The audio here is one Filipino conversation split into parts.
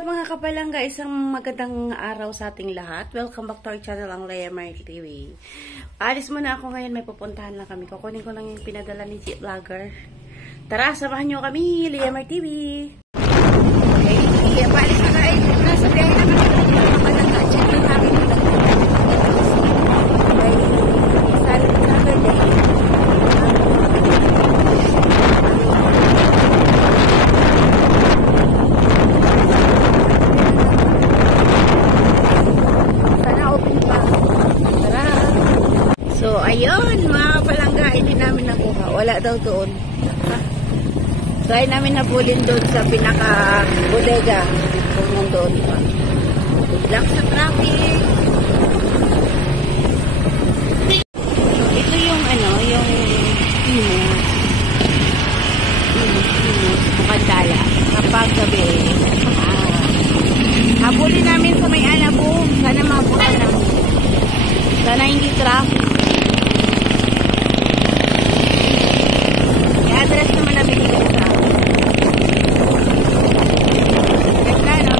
up mga kapalangga? Isang magandang araw sa ating lahat. Welcome back to our channel, ang Leia Mar TV. Alis muna ako ngayon, may pupuntahan lang kami. Kukunin ko lang yung pinadala ni G Vlogger. Tara, samahan nyo kami, Leia Mar TV. Okay, paalis na kayo. Nasa biyahe na kami. Mga kapalangga, check lang namin. Ayun, mga kapalangga, hindi namin nakuha. Wala daw doon. Try namin nabulin doon sa pinaka-bodega. Kung nandoon pa. Good luck sa traffic. So, ito yung yung Bukandala. Kapag gabi. Habulin namin sa may Alabong. Sana mabuha namin. Sana hindi traffic. Address naman na binigay sa ganda, no?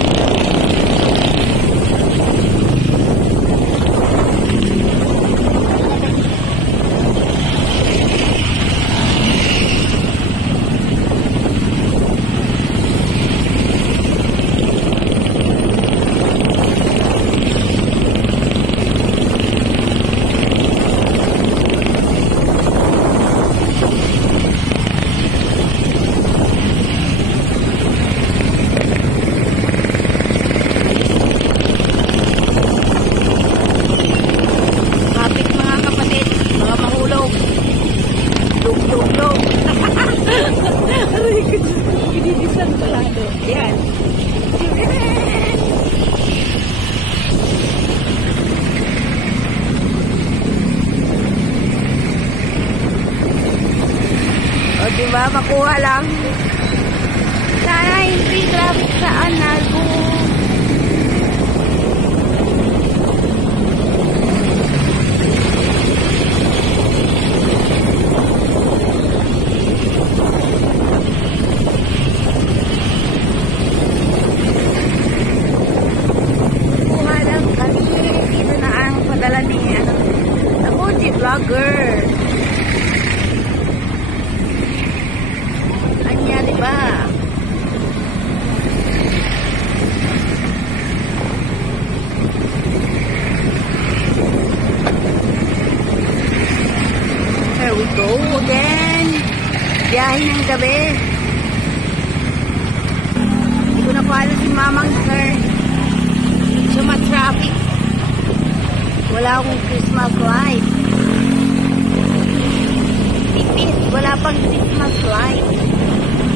Diba? Makuha lang. Sana hindi traffic sa Analgo. Kuha lang kami. Ito na ang padala ni G Vlogger. Diba? There we go again. Biyahe ng gabi. Hindi ko na po alam si Mamang Sir. Traffic. Wala akong Christmas light. Tipis. Wala pang Christmas light.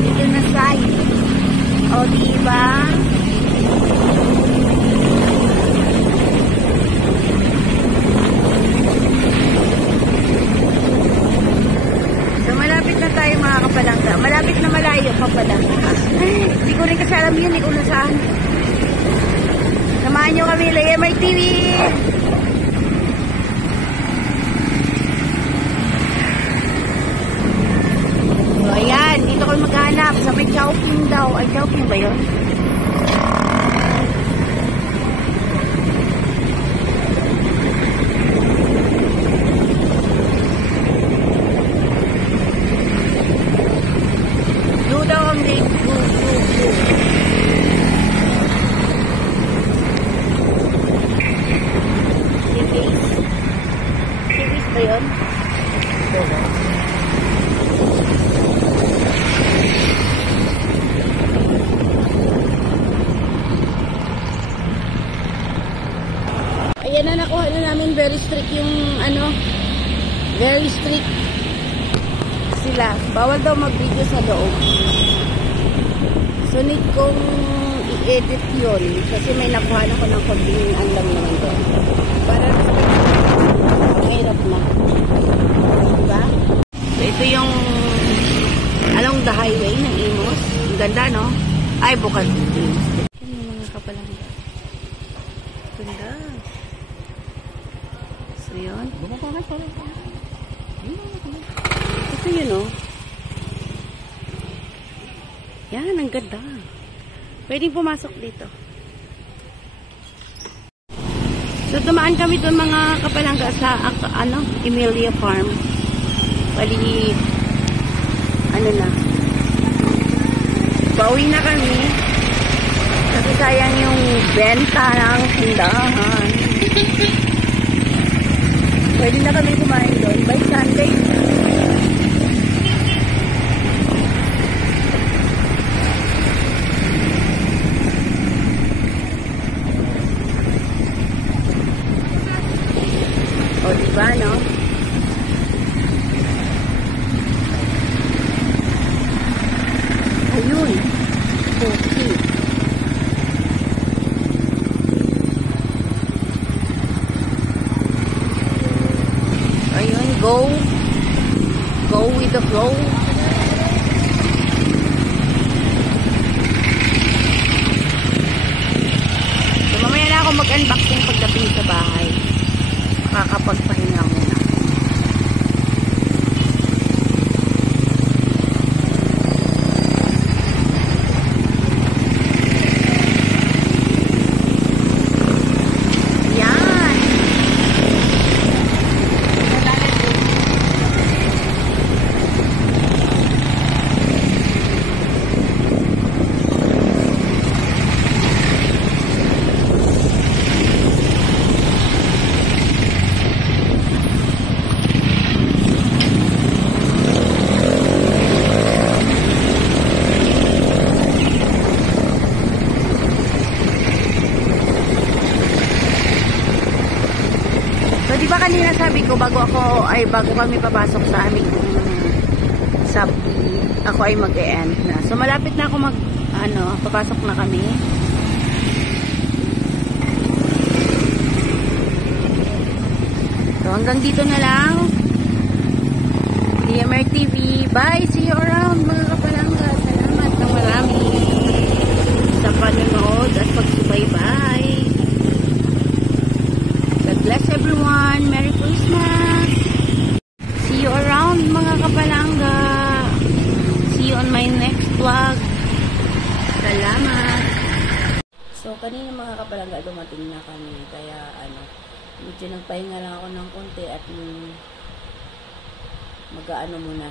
Dito na side. O, diba? So, malapit na tayo mga kapalangga. Malapit na malayo kapalangga. Hindi ko rin kasi alam yun. Hindi ko nasaan. Samahan nyo kami, Leia Mar TV. Ayan, dito ko maghanap sa may Chowking daw. Ay, Chowking ba yun? Doon daw ang name. Series ba yun? Ayan na, nakuha na namin. Very strict yung very strict sila. Bawal daw mag-video sa loob. So need kong i-edit yun kasi may nakuha na ko ng konting alam naman doon. Para mahirap na. Diba? So ito yung along the highway ng Imus. Ang ganda, no? Ay, bukan Imus. Yan yung mga kapalangga. Ganda. So yun. Ito yun, oh. Yan, ang ganda. Pwedeng pumasok dito. So, tumaan kami doon mga kapalangga sa, Emilia Farm. Bali, na. Pauwi na kami. Kasi sayang yung benta ng tindahan. Pwede na kami kumain doon by Sunday. O, diba, no? Ayun. Okay. Ayun, go with the flow. So, mamaya na ako mag-unboxing pagdating sa bahay. Makakapagpahinga muna. Yan. So, di ba kanina sabi ko, bago kami papasok sa aming Shopee, ako ay mag-e-end na. So, malapit na ako papasok na kami. So, hanggang dito na lang. DMR TV. Bye! See you around, mga kapalangga. Salamat na marami sa panonood at pagsubaybay. God bless everyone. Merry Christmas. See you around, mga kapalangga. See you on my next vlog. Salamat. So, kanina mga kapalangga, dumating na kami. Kaya, medyo nagpahinga lang ako ng konti at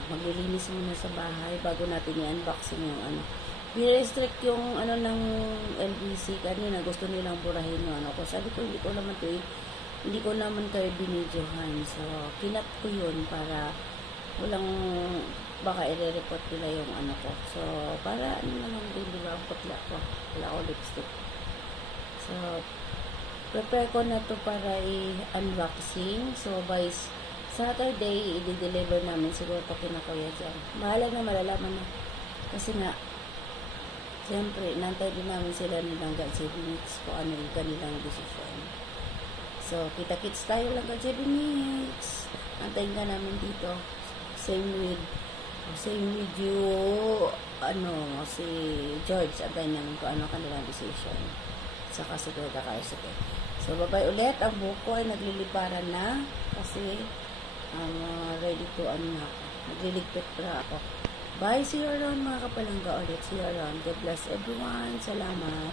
maglilinis muna sa bahay bago natin i-unboxing yung Bine-restrict yung ng LBC kanina. Gusto nilang burahin yung ko. Sabi ko, hindi ko naman kayo binidyohan. So, kinap ko yun para walang baka i-report nila yung ko. So, para naman din, di ba, putla ko. Wala ko lipstick. So, prepare ko na to para i-unboxing. So, by Saturday, i-deliver namin siguro ito kina Kuya dyan. Mahala na, malalaman na. Kasi nga, siyempre, nantay din namin sila nilang God 7 weeks kung ano yung kanilang decision. So, kita-kits tayo lang God 7 weeks. Antayin ka namin dito. Same with you, si George. Antayin namin kung ano kanilang decision. Saka siguro kakayosite. So, bye-bye ulit. Ang buko ay nagliliparan na. Kasi, ready to na ako. Nagliligpit na ako. Bye, see you around mga kapalangga ulit. See you around. God bless everyone. Salamat.